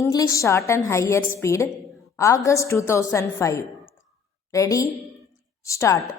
English Short and Higher Speed, August 2005. Ready? Start.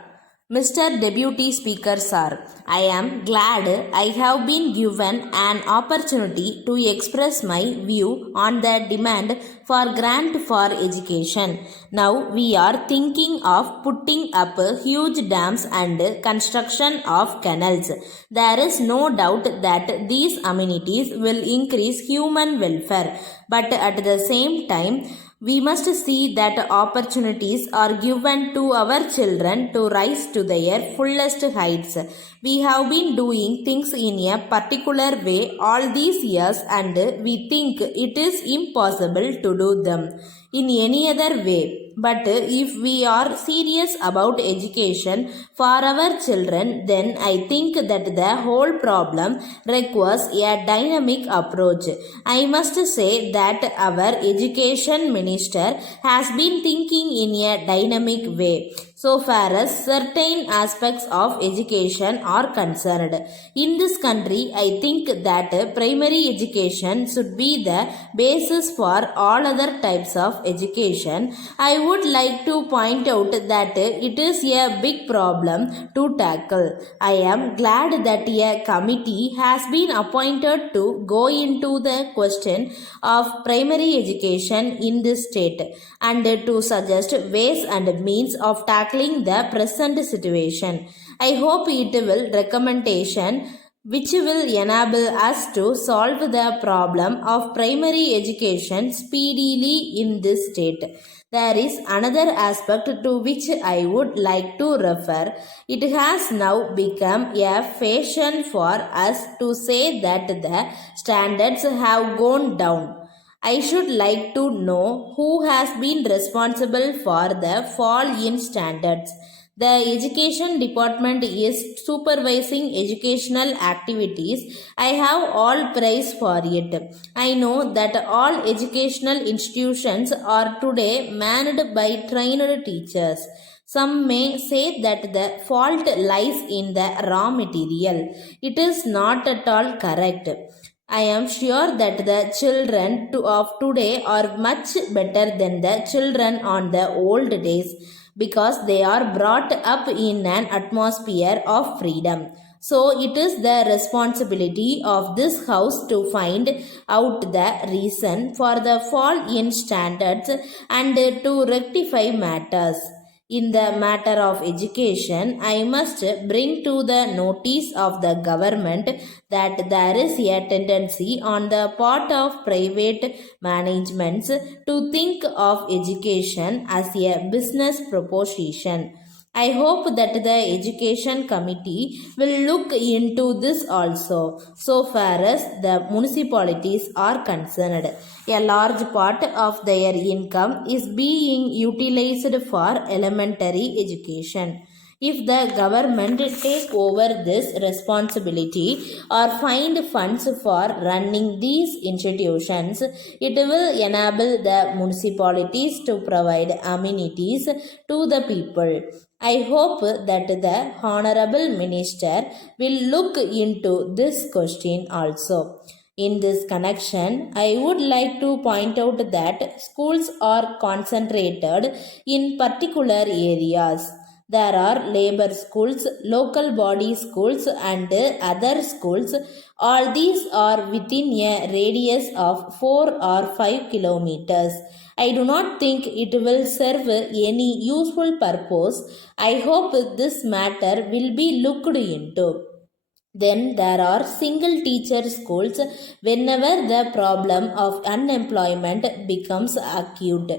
Mr. Deputy Speaker Sir, I am glad I have been given an opportunity to express my view on the demand for grant for education. Now we are thinking of putting up huge dams and construction of canals. There is no doubt that these amenities will increase human welfare, but at the same time, we must see that opportunities are given to our children to rise to their fullest heights. We have been doing things in a particular way all these years and we think it is impossible to do them in any other way. But if we are serious about education for our children, then I think that the whole problem requires a dynamic approach. I must say that our education minister has been thinking in a dynamic way so far as certain aspects of education are concerned. In this country, I think that primary education should be the basis for all other types of education. I would like to point out that it is a big problem to tackle. I am glad that a committee has been appointed to go into the question of primary education in this state and to suggest ways and means of tackling the present situation. I hope it will recommendation which will enable us to solve the problem of primary education speedily in this state. There is another aspect to which I would like to refer. It has now become a fashion for us to say that the standards have gone down. I should like to know who has been responsible for the fall in standards. The education department is supervising educational activities. I have all praise for it. I know that all educational institutions are today manned by trained teachers. Some may say that the fault lies in the raw material. It is not at all correct. I am sure that the children of today are much better than the children on the old days because they are brought up in an atmosphere of freedom. So it is the responsibility of this house to find out the reason for the fall in standards and to rectify matters. In the matter of education, I must bring to the notice of the government that there is a tendency on the part of private managements to think of education as a business proposition. I hope that the education committee will look into this also so far as the municipalities are concerned. A large part of their income is being utilized for elementary education. If the government take over this responsibility or find funds for running these institutions, it will enable the municipalities to provide amenities to the people. I hope that the Honorable Minister will look into this question also. In this connection, I would like to point out that schools are concentrated in particular areas. There are labor schools, local body schools, and other schools. All these are within a radius of 4 or 5 kilometers. I do not think it will serve any useful purpose. I hope this matter will be looked into. Then there are single teacher schools whenever the problem of unemployment becomes acute.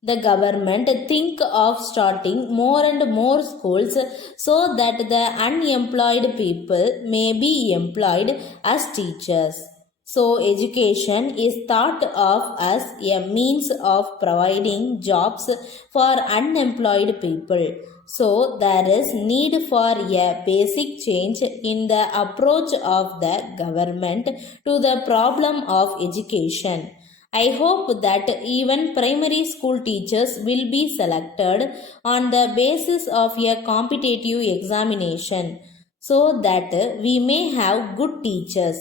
The government think of starting more and more schools so that the unemployed people may be employed as teachers. So education is thought of as a means of providing jobs for unemployed people. So there is need for a basic change in the approach of the government to the problem of education. I hope that even primary school teachers will be selected on the basis of a competitive examination so that we may have good teachers.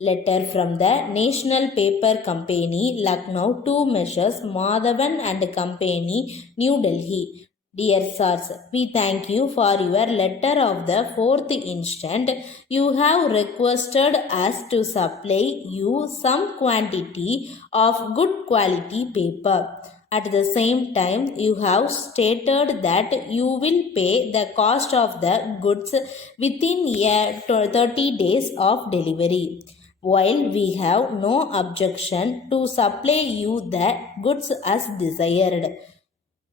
Letter from the National Paper Company, Lucknow to Messrs. Madhavan and Company, New Delhi. Dear Sirs, we thank you for your letter of the 4th instant. You have requested us to supply you some quantity of good quality paper. At the same time, you have stated that you will pay the cost of the goods within 30 days of delivery. While we have no objection to supply you the goods as desired,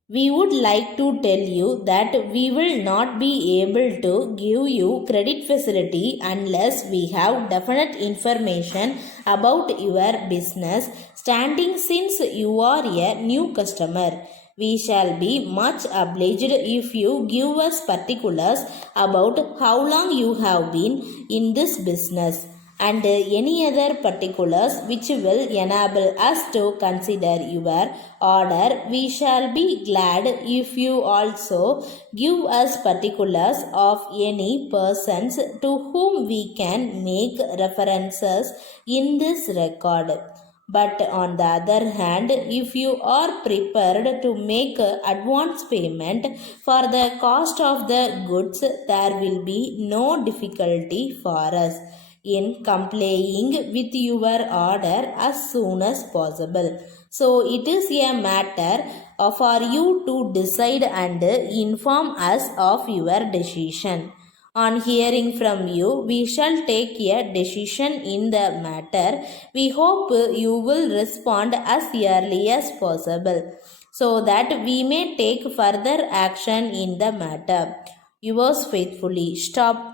we would like to tell you that we will not be able to give you credit facility unless we have definite information about your business standing since you are a new customer. We shall be much obliged if you give us particulars about how long you have been in this business and any other particulars which will enable us to consider your order. We shall be glad if you also give us particulars of any persons to whom we can make references in this record. But on the other hand, if you are prepared to make advance payment for the cost of the goods, there will be no difficulty for us in complying with your order as soon as possible. So it is a matter for you to decide and inform us of your decision. On hearing from you, we shall take a decision in the matter. We hope you will respond as early as possible so that we may take further action in the matter. Yours faithfully. Stop.